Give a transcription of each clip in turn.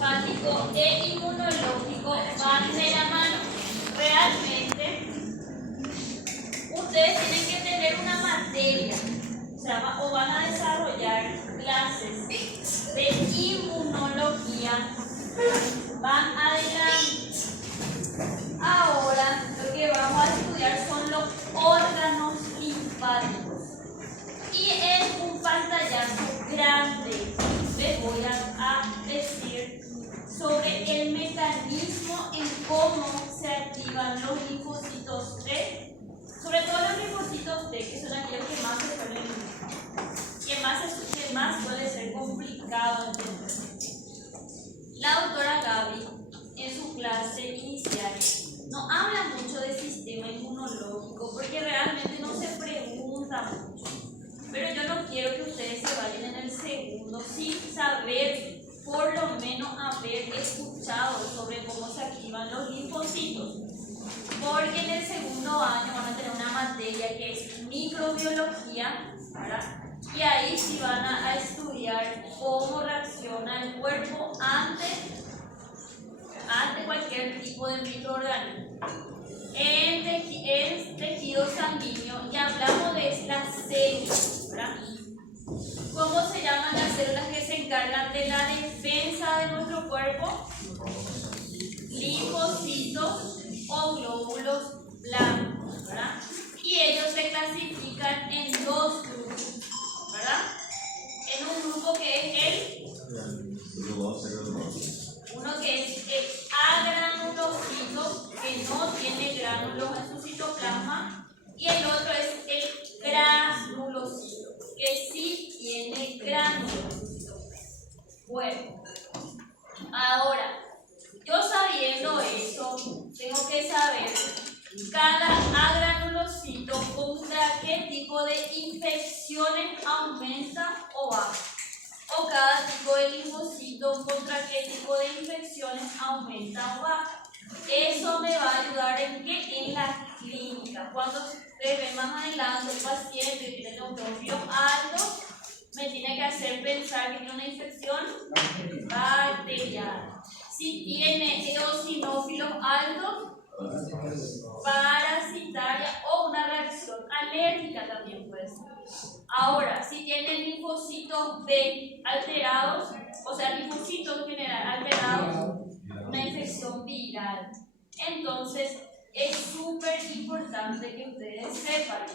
linfático e inmunológico van de la mano. Realmente, ustedes tienen que tener una materia, o van a desarrollar clases de inmunología. Van adelante. Ahora, lo que vamos a estudiar son los órganos linfáticos. Y en un pantallazo grande les voy a decir sobre el mecanismo en cómo se activan los linfocitos T, sobre todo los linfocitos T, que son aquellos que más se suelen que más suele ser complicado entender. La doctora Gaby, en su clase inicial, no habla mucho del sistema inmunológico porque realmente no se pregunta mucho. Pero yo no quiero que ustedes se vayan en el segundo sin saber, por lo menos haber escuchado sobre cómo se activan los linfocitos. Porque en el segundo año van a tener una materia que es microbiología, ¿verdad? Y ahí sí van a estudiar cómo reacciona el cuerpo ante cualquier tipo de microorganismo. En tejido sanguíneo ya hablamos de las células, ¿verdad? ¿Cómo se llaman las células que se encargan de la defensa de nuestro cuerpo? Linfocitos o glóbulos blancos, ¿verdad? Y ellos se clasifican en dos grupos, ¿verdad? En un grupo que es uno que es el agranulocito, que no tiene gránulos en su citoplasma, y el otro es el granulocito, que sí tiene gránulos. Bueno, ahora, yo sabiendo eso, tengo que saber cada agranulocito contra qué tipo de infecciones aumenta o baja. O cada tipo de linfocito contra qué tipo de infecciones aumenta o baja. Eso me va a ayudar en qué? En la clínica. Cuando ustedes ven más adelante un paciente que tiene neutrofilos altos, me tiene que hacer pensar que tiene una infección bacteriana. Si tiene eosinófilos altos, parasitaria o una reacción alérgica también puede ser. Ahora, si tienen linfocitos B alterados, o sea, linfocitos en general alterados, una infección viral. Entonces, es súper importante que ustedes sepan.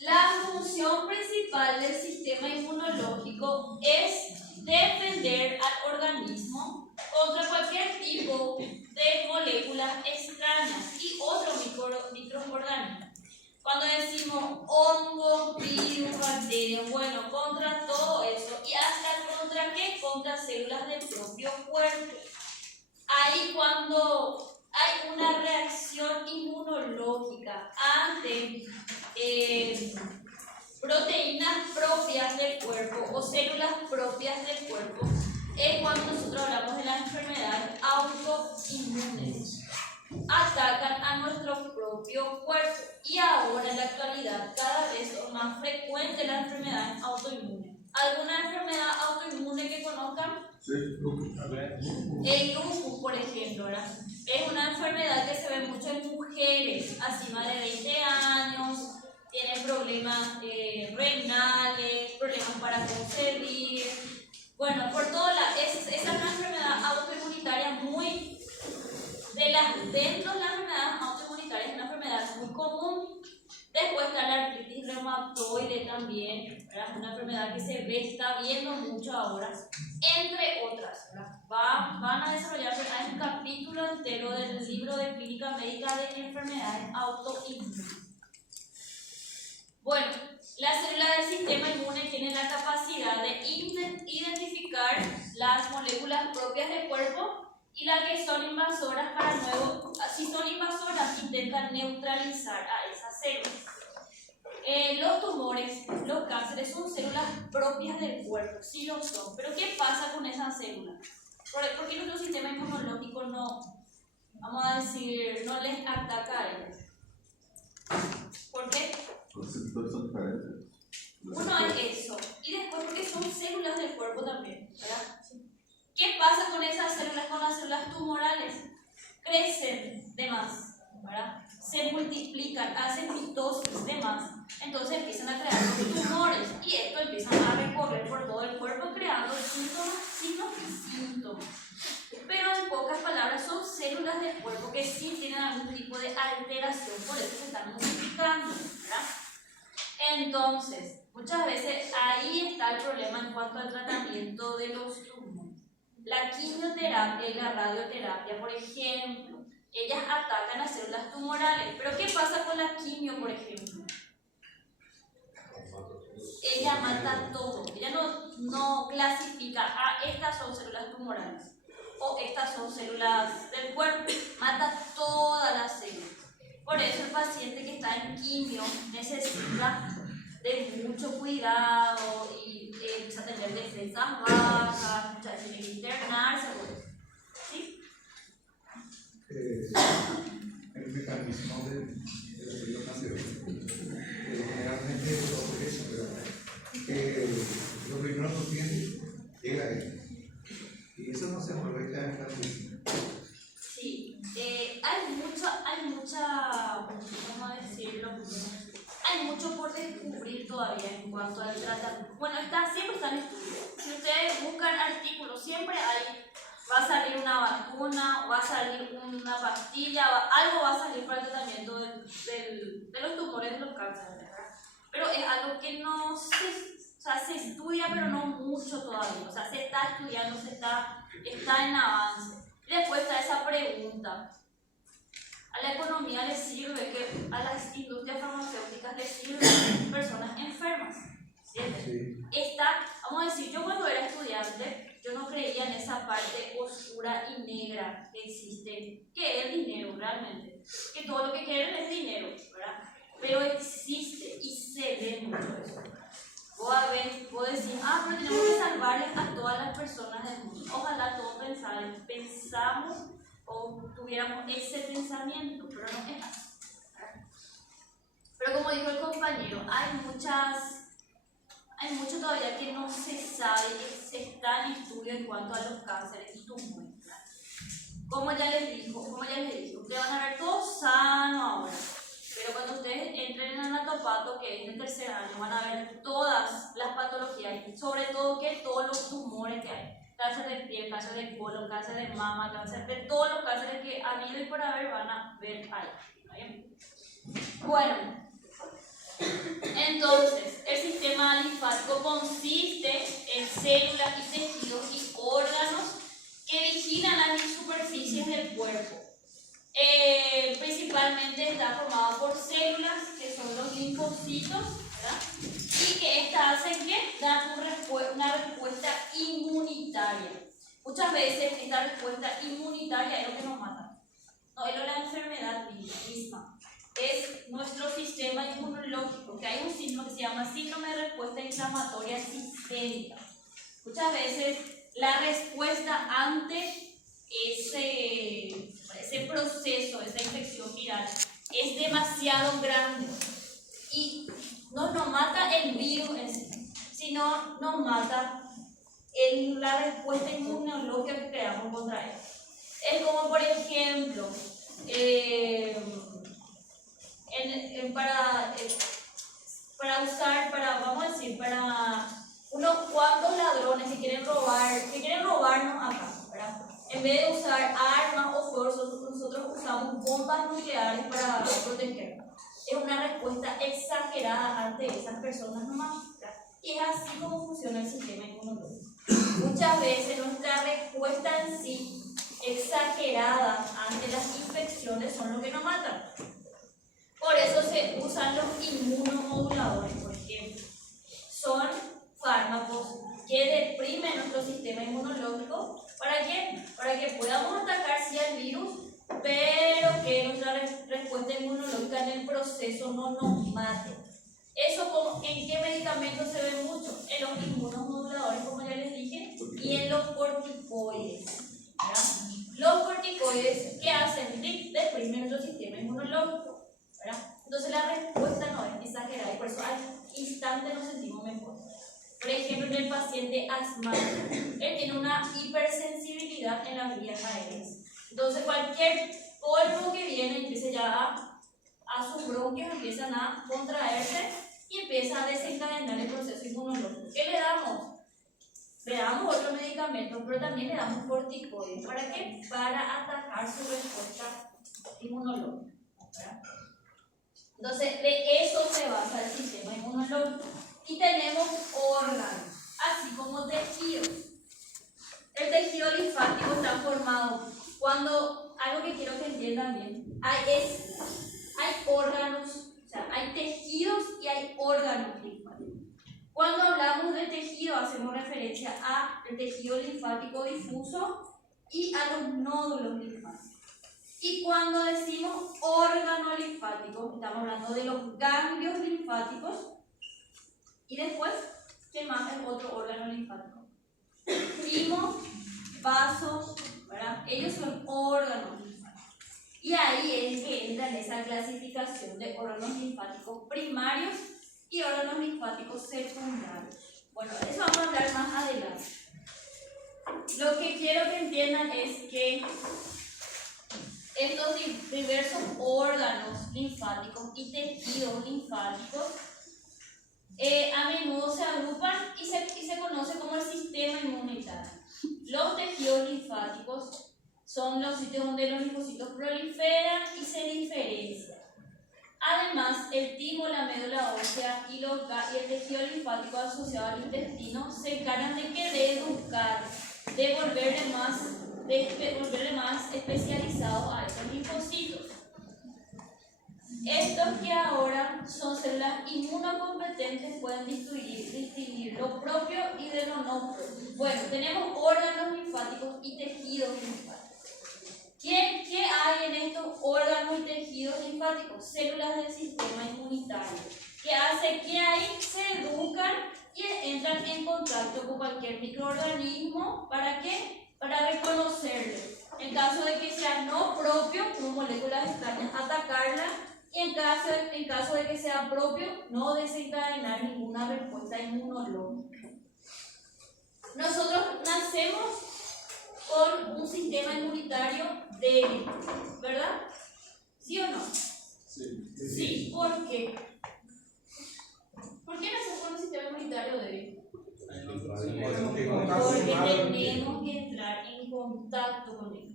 La función principal del sistema inmunológico es defender al organismo contra cualquier tipo de moléculas extrañas y otros microorganismos. Cuando decimos hongo, virus, bacterias, bueno, contra todo eso. ¿Y hasta contra qué? Contra células del propio cuerpo. Ahí cuando hay una reacción inmunológica ante proteínas propias del cuerpo o células propias del cuerpo, es cuando nosotros hablamos de las enfermedades autoinmunes. Atacan a nuestro propio cuerpo y ahora en la actualidad cada vez son más frecuentes las enfermedades autoinmunes. ¿Alguna enfermedad autoinmune que conozcan? Sí. El lupus, por ejemplo, ¿verdad? Es una enfermedad que se ve mucho en mujeres así más de 20 años, tienen problemas renales, problemas para concebir. Bueno, por todas esa es una enfermedad autoinmunitaria muy dentro de las enfermedades autoinmunitarias es una enfermedad muy común. Después está la artritis reumatoide también, ¿verdad? Una enfermedad que está viendo mucho ahora, entre otras, ¿verdad? Van a desarrollar un capítulo entero del libro de clínica médica de enfermedades autoinmunes. Bueno, las células del sistema inmune tienen la capacidad de identificar las moléculas propias del cuerpo y las que son invasoras para luego, si son invasoras, intentan neutralizar a esas células. Los tumores, los cánceres son células propias del cuerpo, sí lo son. Pero ¿qué pasa con esas células? ¿Por qué nuestro sistema inmunológico no, vamos a decir, no les ataca a ellas? ¿Por qué? Uno es eso. Y después porque son células del cuerpo también, ¿verdad? ¿Qué pasa con esas células, con las células tumorales? Crecen de más, ¿verdad? Se multiplican, hacen mitosis de más, entonces empiezan a crear los tumores y esto empiezan a recorrer por todo el cuerpo creando síntomas, signos y síntomas. Pero en pocas palabras son células del cuerpo que sí tienen algún tipo de alteración, por eso se están multiplicando, ¿verdad? Entonces, muchas veces ahí está el problema en cuanto al tratamiento de los tumores. La quimioterapia y la radioterapia, por ejemplo, ellas atacan a células tumorales. Pero ¿qué pasa con la quimio, por ejemplo? Ella mata todo. Ella no clasifica, estas son células tumorales o estas son células del cuerpo. Mata todas las células. Por eso el paciente que está en quimio necesita de mucho cuidado y empieza a tener defensas bajas, muchas veces tiene que internarse. ¿Sí? El mecanismo de la célula cancerosa generalmente es todo eso, pero los primeros nutrientes llega a él y eso no se aprovecha en esta medicina. Sí, hay mucha, ¿cómo decirlo? Hay mucho por descubrir todavía en cuanto al tratamiento. Bueno, siempre está en estudio. Si ustedes buscan artículos, siempre va a salir una vacuna, va a salir una pastilla, algo va a salir para el tratamiento de los tumores, de los cánceres, ¿verdad? Pero es algo que no se estudia, pero no mucho todavía. O sea, se está estudiando, está en avance. Y después está esa pregunta. A la economía le sirve que a las industrias farmacéuticas les sirven personas enfermas. ¿Cierto? Sí. Vamos a decir, yo cuando era estudiante, yo no creía en esa parte oscura y negra que existe, que es el dinero realmente. Que todo lo que quieren es dinero, ¿verdad? Pero existe y se ve mucho eso. Vos decís, pero tenemos que salvarles a todas las personas del mundo. Ojalá todos pensamos o tuviéramos ese pensamiento, pero no es así. Pero como dijo el compañero, hay mucho todavía que no se sabe, que se está en estudio en cuanto a los cánceres y tumores. Como ya les dije, ustedes van a ver todo sano ahora. Pero cuando ustedes entren en anatopato, que es el tercer año, van a ver todas las patologías, sobre todo que todos los tumores que hay. Cáncer de piel, cáncer de colon, cáncer de mama, cáncer de todos los cánceres que ha habido y por haber van a ver ahí. Bueno, entonces, el sistema linfático consiste en células y tejidos y órganos que vigilan las superficies del cuerpo. Principalmente está formado por células que son los linfocitos, ¿verdad? Y que estas hacen que dan una respuesta inmunitaria. Muchas veces esta respuesta inmunitaria es lo que nos mata, no es la enfermedad misma, es nuestro sistema inmunológico, que hay un síndrome que se llama síndrome de respuesta inflamatoria sistémica. Muchas veces la respuesta ante ese proceso, esa infección viral, es demasiado grande y no nos mata el virus en sí, sino nos mata la respuesta inmunológica que creamos contra él. Es como, por ejemplo, para unos cuantos ladrones que quieren robarnos acá, ¿verdad? En vez de usar armas o fuerzas, nosotros usamos bombas nucleares para protegernos. Es una respuesta exagerada ante esas personas nomás, ¿verdad? Y es así como funciona el sistema inmunológico. Muchas veces nuestra respuesta en sí, exagerada ante las infecciones, son lo que nos matan. Por eso se usan los inmunomoduladores, por ejemplo. Son fármacos que deprimen nuestro sistema inmunológico. ¿Para qué? Para que podamos atacar sí al virus, pero que nuestra respuesta inmunológica en el proceso no nos mate. ¿Eso en qué medicamentos se ve mucho? En los inmunomoduladores, como ya les dije, y en los corticoides, ¿verdad? Los corticoides, ¿qué hacen? Deprimen nuestro sistema inmunológico, ¿verdad? Entonces la respuesta no es exagerada y por eso al instante nos sentimos mejor. Por ejemplo, en el paciente asmático, él tiene una hipersensibilidad inmunidad en las vías aéreas. Entonces cualquier polvo que viene empieza ya a sus bronquios, empiezan a contraerse y empieza a desencadenar el proceso inmunológico. ¿Qué le damos? Le damos otro medicamento, pero también le damos corticoides. ¿Para qué? Para atacar su respuesta inmunológica, ¿verdad? Entonces, de eso se basa el sistema inmunológico. Y tenemos órganos, así como tejidos. El tejido linfático está formado cuando, algo que quiero que entiendan bien, hay órganos, o sea, hay tejidos y hay órganos linfáticos. Cuando hablamos de tejido, hacemos referencia al tejido linfático difuso y a los nódulos linfáticos. Y cuando decimos órgano linfático, estamos hablando de los ganglios linfáticos y después, ¿qué más es otro órgano linfático? Timos, vasos, ¿verdad? Ellos son órganos linfáticos. Y ahí es que entra en esa clasificación de órganos linfáticos primarios y órganos linfáticos secundarios. Bueno, eso vamos a hablar más adelante. Lo que quiero que entiendan es que estos diversos órganos linfáticos y tejidos linfáticos a menudo se agrupan y se conoce como el sistema inmunitario. Los tejidos linfáticos son los sitios donde los linfocitos proliferan y se diferencian. Además, el timo, la médula ósea y el tejido linfático asociado al intestino se encargan de educar, de volverle más especializados a estos linfocitos. Estos que ahora son células inmunocompetentes pueden distinguir lo propio y de lo no propio. Bueno, tenemos órganos linfáticos y tejidos linfáticos. ¿Qué hay en estos órganos y tejidos linfáticos? Células del sistema inmunitario. ¿Qué hace? Que ahí se educan y entran en contacto con cualquier microorganismo. ¿Para qué? Para reconocerlo. En caso de que sea no propio, como moléculas extrañas, atacarla. Y en caso de que sea propio, no desencadenar ninguna respuesta inmunológica. Nosotros nacemos con un sistema inmunitario débil, ¿verdad? ¿Sí o no? Sí. Sí, ¿por qué? ¿Por qué nacemos con un sistema inmunitario débil? Porque tenemos que entrar en contacto con él.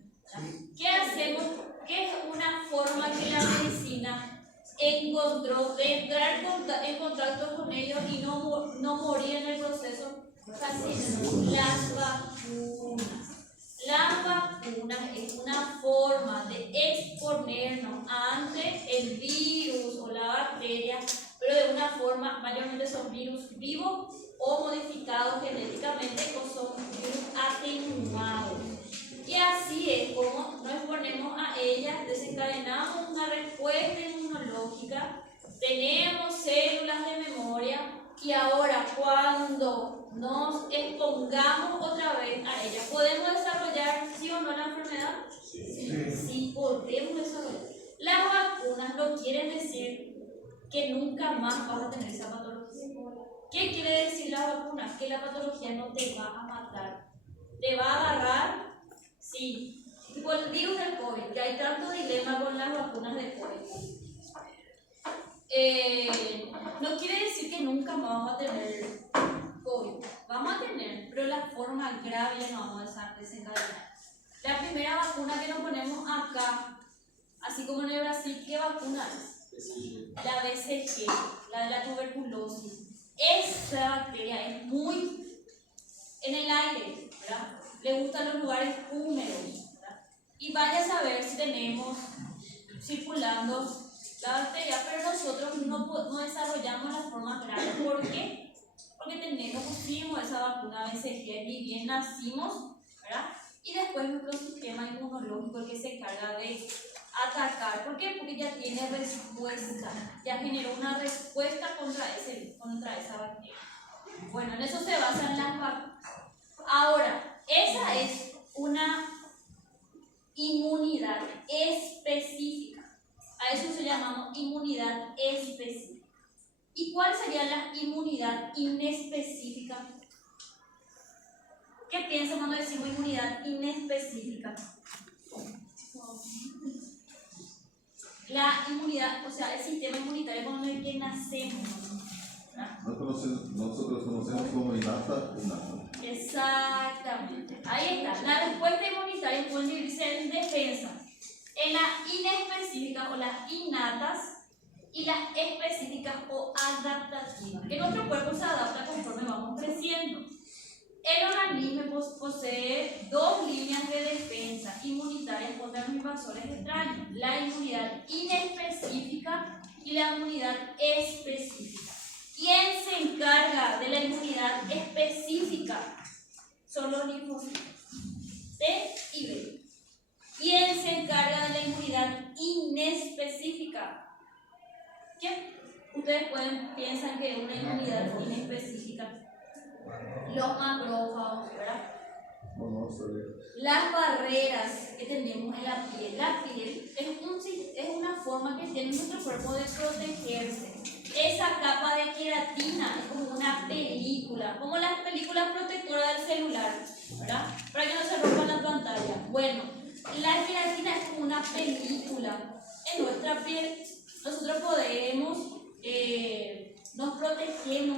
¿Qué hacemos? ¿Qué es una forma que la medicina encontró de entrar en contacto con ellos y no morir en el proceso? Fascinante. Las vacunas. Las vacunas es una forma de exponernos ante el virus o la bacteria, pero de una forma, mayormente son virus vivos o modificados genéticamente o son virus atenuados. Y así es como nos exponemos a ellas, desencadenamos una respuesta inmunológica, tenemos células de memoria y ahora cuando nos expongamos otra vez a ellas, ¿podemos desarrollar sí o no la enfermedad? Sí, podemos desarrollar. Las vacunas no quieren decir que nunca más vas a tener esa patología. ¿Qué quiere decir la vacuna? Que la patología no te va a matar, te va a agarrar. Sí, tipo el virus del COVID, que hay tanto dilema con las vacunas de COVID. No quiere decir que nunca más vamos a tener COVID. Vamos a tener, pero la forma grave ya no vamos a desencadenar. La primera vacuna que nos ponemos acá, así como en el Brasil, ¿qué vacuna es? La BCG, la de la tuberculosis. Esta bacteria es muy en el aire, ¿verdad? Le gustan los lugares húmedos, ¿verdad? Y vaya a saber si tenemos circulando la bacteria, pero nosotros no desarrollamos las formas graves. ¿Por qué? Porque pusimos esa vacuna BCG, ni bien nacimos, ¿verdad? Y después nuestro sistema inmunológico el que se encarga de atacar. ¿Por qué? Porque ya tiene respuesta, ya generó una respuesta contra esa bacteria. Bueno, en eso se basan las vacunas. Ahora, esa es una inmunidad específica. A eso se llama inmunidad específica. ¿Y cuál sería la inmunidad inespecífica? ¿Qué piensan cuando decimos inmunidad inespecífica. La inmunidad, o sea, el sistema inmunitario con el que nacemos. Nosotros conocemos como innata. Exactamente. Ahí está. La respuesta inmunitaria puede dividirse en defensa, en las inespecíficas o las innatas y las específicas o adaptativas. Que nuestro cuerpo se adapta conforme vamos creciendo. El organismo posee dos líneas de defensa inmunitarias contra los invasores extraños: la inmunidad inespecífica y la inmunidad específica. ¿Quién se encarga de la inmunidad específica? Son los linfocitos T y B. ¿Quién se encarga de la inmunidad inespecífica? ¿Quién? Ustedes piensan que es una inmunidad inespecífica. Los macrófagos, ¿verdad? Las barreras que tenemos en la piel. La piel es una forma que tiene nuestro cuerpo de protegerse. Esa capa de queratina es como una película, como las películas protectoras del celular, ¿verdad? Para que no se rompa la pantalla. Bueno, la queratina es como una película. En nuestra piel nosotros podemos, nos protegemos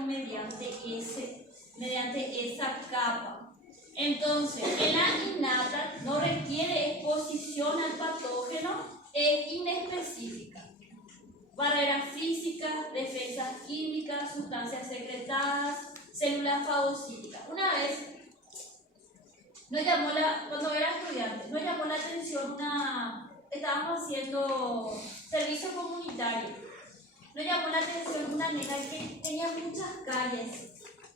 mediante esa capa. Entonces, en la innata no requiere exposición al patógeno, es inespecífica. Barreras físicas, defensas químicas, sustancias secretadas, células fagocíticas. Una vez, cuando era estudiante, nos llamó la atención estábamos haciendo servicio comunitario. Nos llamó la atención una nena que tenía muchas caries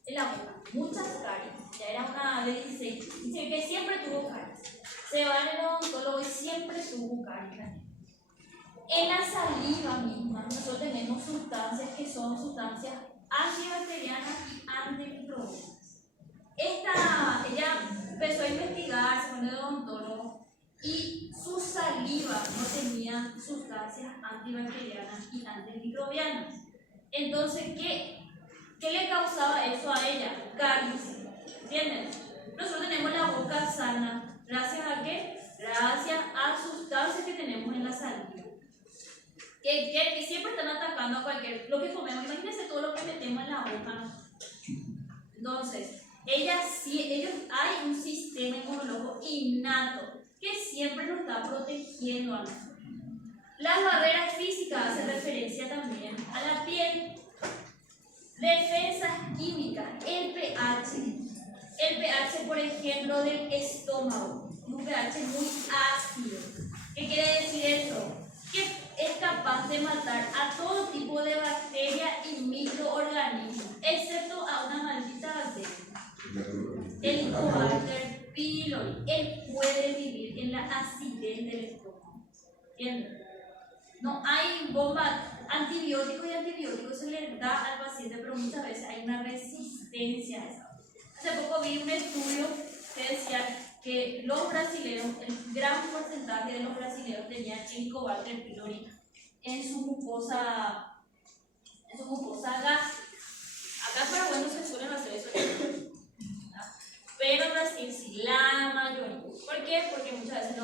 en la boca, muchas caries. Ya era una de 16, dice que siempre tuvo caries. Se va al odontólogo y siempre tuvo caries. En la saliva misma, nosotros tenemos sustancias que son sustancias antibacterianas y antimicrobianas. Ella empezó a investigar, se fue al odontólogo y su saliva no tenía sustancias antibacterianas y antimicrobianas. Entonces, ¿qué le causaba eso a ella? Caries. ¿Entienden? Nosotros tenemos la boca sana. ¿Gracias a qué? Gracias a sustancias que tenemos en la saliva. Que siempre están atacando a lo que comemos. Imagínense todo lo que metemos en la boca, ¿no? Entonces, ellos hay un sistema inmunológico innato que siempre nos está protegiendo a nosotros. Las barreras físicas hacen referencia también a la piel. Defensas químicas, el pH. El pH, por ejemplo, del estómago. Un pH muy ácido. ¿Qué quiere decir eso? Que es capaz de matar a todo tipo de bacterias y microorganismos, excepto a una maldita bacteria. El Helicobacter pylori. Él puede vivir en la acidez del estómago. ¿Entienden? No hay bomba antibióticos y antibióticos se les da al paciente, pero muchas veces hay una resistencia a eso. Hace poco vi un estudio que decía que los brasileños, el gran porcentaje de los brasileños tenían Helicobacter pylori en su mucosa gástrica. Acá en Paraguay no se suelen hacer eso, pero en Brasil sí, la mayoría. ¿Por qué? Porque muchas veces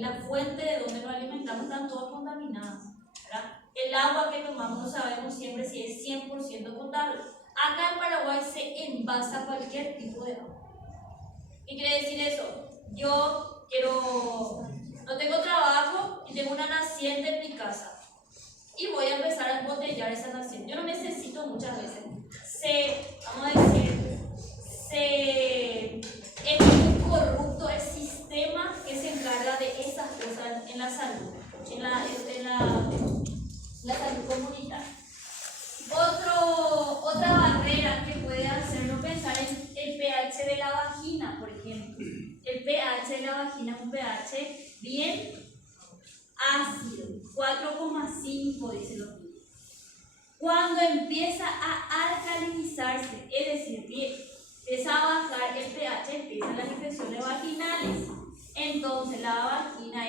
la fuente de donde nos alimentamos están todas contaminadas, ¿verdad? El agua que tomamos no sabemos siempre si es 100% potable. Acá en Paraguay se envasa cualquier tipo de agua. ¿Qué quiere decir eso? Yo no tengo trabajo y tengo una naciente en mi casa y voy a empezar a embotellar esa naciente. Yo no necesito muchas veces. Es muy corrupto el sistema que se encarga de esas cosas en la salud, en la salud comunitaria. Otra barrera que puede hacernos pensar en el pH de la vagina, por ejemplo. El pH de la vagina es un pH bien ácido, 4,5 dice los libros. Cuando empieza a alcalinizarse, es decir, empieza a bajar el pH, empiezan las infecciones vaginales. Entonces la vagina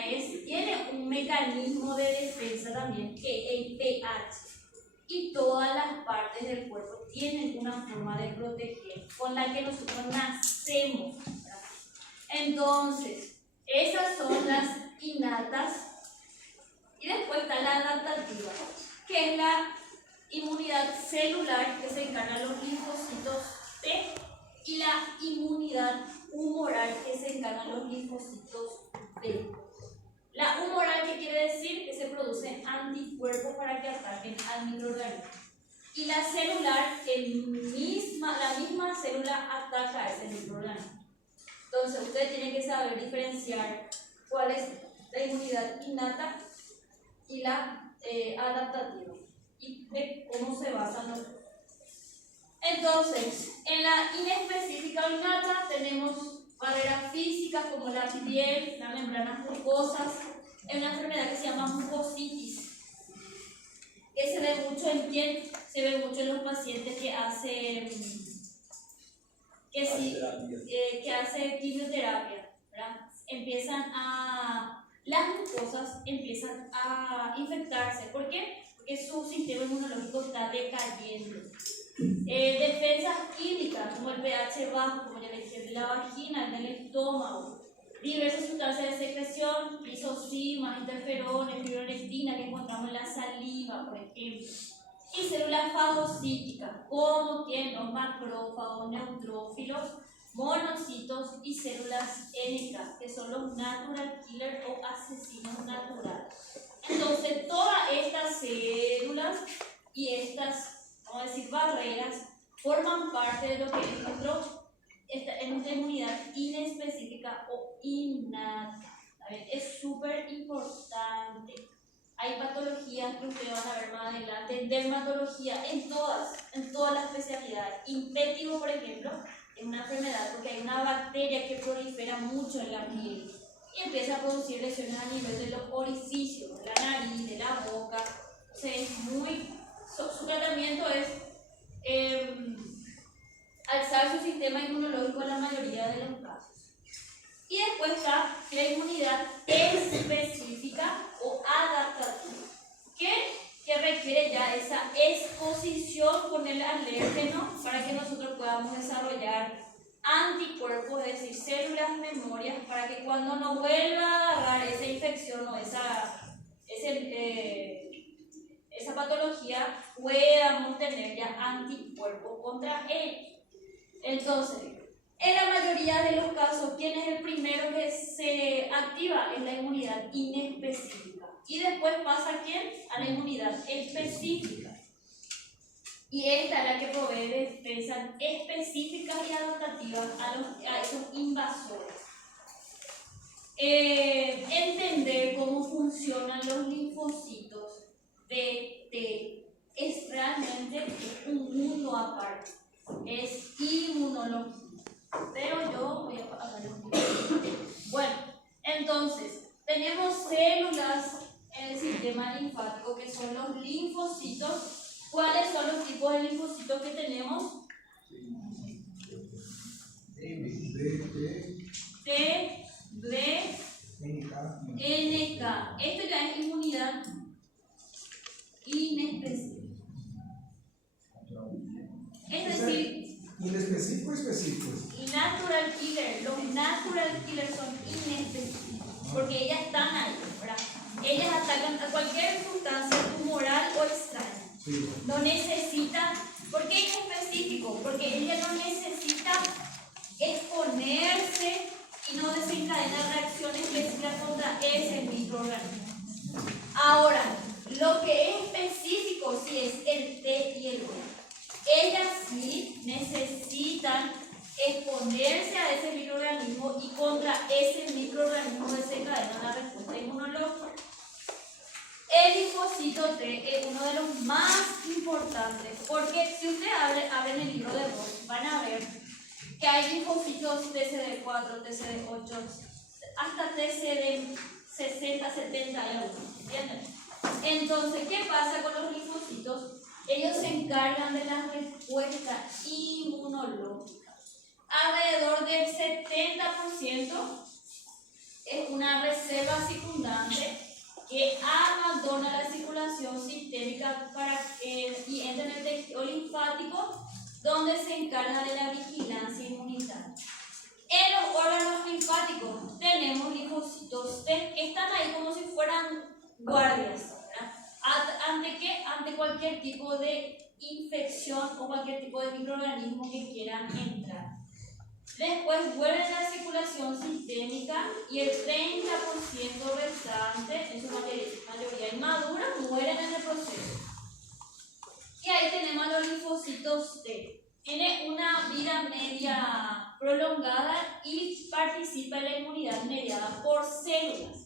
tiene un mecanismo de defensa también, que es el pH. Y todas las partes del cuerpo tienen una forma de proteger con la que nosotros nacemos, ¿verdad? Entonces, esas son las innatas. Y después está la adaptativa, que es la inmunidad celular que se encarga de los linfocitos T y la inmunidad humoral que se encarga de los linfocitos B. La humoral, ¿qué quiere decir? Que se producen anticuerpos para que ataquen al microorganismo. Y la celular, la misma célula ataca a ese microorganismo. Entonces, ustedes tienen que saber diferenciar cuál es la inmunidad innata y la adaptativa y de cómo se basan los. Entonces, en la inespecífica o innata tenemos barreras físicas como la piel, las membranas mucosas. Es una enfermedad que se llama mucositis, que se ve mucho en quién, se ve mucho en los pacientes que hacen quimioterapia, ¿verdad? Las mucosas empiezan a infectarse. ¿Por qué? Porque su sistema inmunológico está decayendo. Defensas químicas como el pH bajo, como ya les dije, la vagina, en el estómago, diversas sustancias de secreción, lisocimas, interferones, fibronectina que encontramos en la saliva, por ejemplo. Y células fagocíticas, como los macrófagos, neutrófilos, monocitos y células NK, que son los natural killers o asesinos naturales. Entonces, todas estas células y estas, vamos a decir, barreras, forman parte de lo que es nuestra inmunidad inespecífica o innata. Es súper importante. Hay patologías que ustedes van a ver más adelante, dermatología en todas las especialidades. Impétigo, por ejemplo, es una enfermedad porque hay una bacteria que prolifera mucho en la piel y empieza a producir lesiones a nivel de los orificios, de la nariz, de la boca. O sea, su tratamiento es alzar su sistema inmunológico en la mayoría de los casos. Y después está la inmunidad específica o adaptativa, que requiere ya esa exposición con el alérgeno para que nosotros podamos desarrollar anticuerpos, es decir, células memorias, para que cuando nos vuelva a agarrar esa infección o esa patología podamos tener ya anticuerpos contra él. Entonces, en la mayoría de los casos, ¿quién es el primero que se activa? Es la inmunidad inespecífica. Y después pasa ¿a quién? A la inmunidad específica. Y esta es la que provee defensas específicas y adaptativas a esos invasores. Entender cómo funcionan los linfocitos de T es realmente un mundo aparte. Es inmunología. Pero yo voy a hablar un poquito. Bueno, entonces, tenemos células en el sistema linfático que son los linfocitos. ¿Cuáles son los tipos de linfocitos que tenemos? T, B, NK. Esto ya es inmunidad inespecífica. Es decir, ¿inespecífico o específico? natural killer. Los natural killers son inespecíficos porque ellas están ahí, ¿verdad? Ellas atacan a cualquier sustancia tumoral o extraña. Sí. No necesita. ¿Por qué inespecífico? Porque ella no necesita exponerse y no desencadena reacciones específicas contra ese microorganismo. Ahora, lo que es específico sí es el T y el B. Ellas sí necesitan exponerse a ese microorganismo y contra ese microorganismo desencadena la respuesta inmunológica. El linfocito T es uno de los más importantes porque si ustedes abren el libro de Roche van a ver que hay linfocitos TCD4, TCD8, hasta TCD60, 70 y algunos, ¿entienden? Entonces, ¿qué pasa con los linfocitos? Ellos se encargan de la respuesta inmunológica. Alrededor del 70% es una reserva circundante que abandona la circulación sistémica y entra en el tejido linfático, donde se encarga de la vigilancia inmunitaria. En los órganos linfáticos guardias, ¿verdad? Ante cualquier tipo de infección o cualquier tipo de microorganismo que quieran entrar. Después vuelve la circulación sistémica y el 30% restante, en su mayoría inmadura, mueren en el proceso. Y ahí tenemos los linfocitos T. Tiene una vida media prolongada y participa en la inmunidad mediada por células.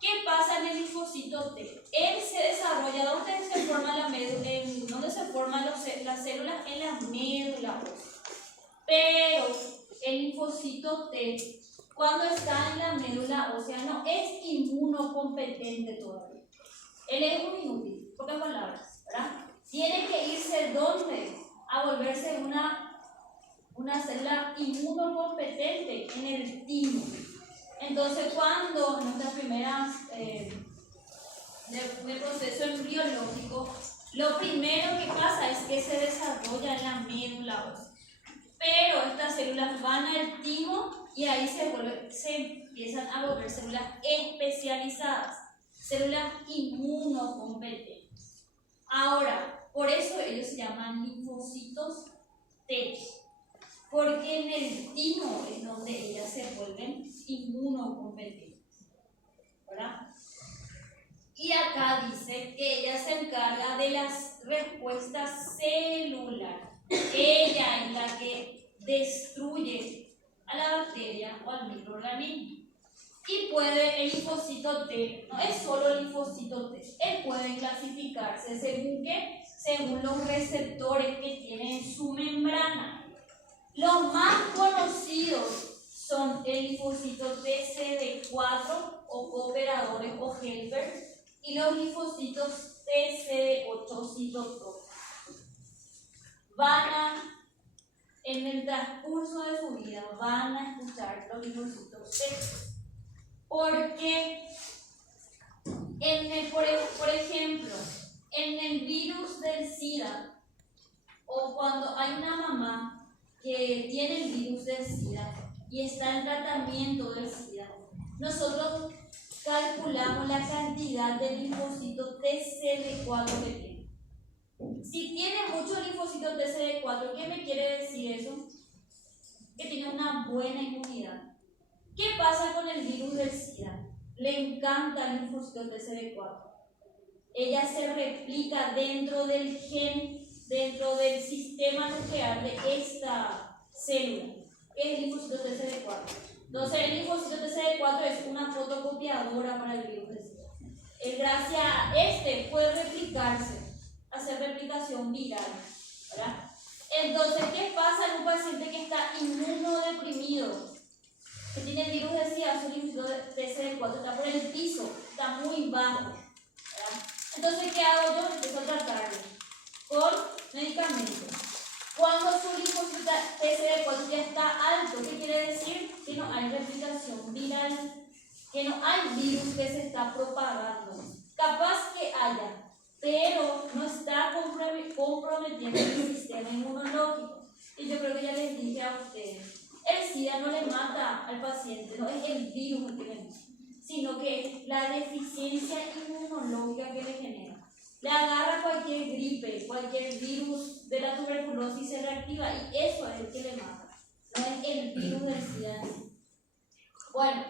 ¿Qué pasa en el linfocito T? Él se desarrolla, ¿dónde se forma la médula? ¿Dónde se forman las células? En la médula ósea. Pero el linfocito T, cuando está en la médula ósea, no es inmunocompetente todavía. Él es un inútil, pocas palabras, ¿verdad? Tiene que irse ¿dónde? A volverse una célula inmunocompetente en el timo. Entonces, cuando en nuestras primeras de proceso embriológico, lo primero que pasa es que se desarrolla en la médula ósea. Pero estas células van al timo y ahí se empiezan a volver células especializadas, células inmunocompetentes. Ahora, por eso ellos se llaman linfocitos T, porque en el timo es donde ellas se vuelven inmunocompetentes, ¿verdad? Y acá dice que ella se encarga de las respuestas celulares. Ella es la que destruye a la bacteria o al microorganismo. Y puede, el linfocito T, no es solo el linfocito T, él puede clasificarse según ¿qué? Según los receptores que tiene en su membrana. Los más conocidos son el linfocito TCD4 o cooperadores o helpers y los linfocitos TCD8 citotóxicos. En el transcurso de su vida, van a escuchar los linfocitos T. Porque, por ejemplo, en el virus del SIDA, o cuando hay una mamá que tiene el virus del SIDA y está en tratamiento del SIDA, nosotros calculamos la cantidad de linfocitos TCD4 que tiene. Si tiene muchos linfocitos TCD4, ¿qué me quiere decir eso? Que tiene una buena inmunidad. ¿Qué pasa con el virus del SIDA? Le encanta el linfocito TCD4. Ella se replica dentro del gen, dentro del sistema nuclear de esta célula, que es el linfocito TCD4. Entonces, el linfocito TCD4 es una fotocopiadora para el virus del SIDA. Gracias a puede replicarse, hacer replicación viral, ¿verdad? Entonces, ¿qué pasa en un paciente que está inmunodeprimido, que tiene el virus de SIDA? Su linfocito TCD4 está por el piso, está muy bajo, ¿verdad? Entonces, ¿qué hago yo? Empiezo a tratarlo con medicamentos. Cuando su linfocito TCD4 ya está alto, ¿qué quiere decir? Que no hay replicación viral, que no hay virus que se está propagando. Capaz que haya, pero no está comprometiendo el sistema inmunológico. Y yo creo que ya les dije a ustedes, el SIDA no le mata al paciente, no es el virus el que le mata, sino que es la deficiencia inmunológica que le genera. Le agarra cualquier gripe, cualquier virus de la tuberculosis y se reactiva, y eso es el que le mata, no es el virus del SIDA. Bueno,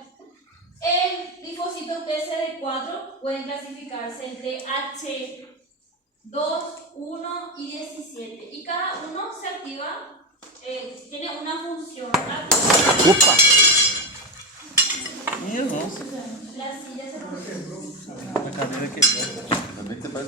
el linfocito TCD4 pueden clasificarse entre H2, 1 y 17, y cada uno se activa, tiene una función activa. ¡Upa! Mío, no. La silla se rompió. La cadera que... También te parece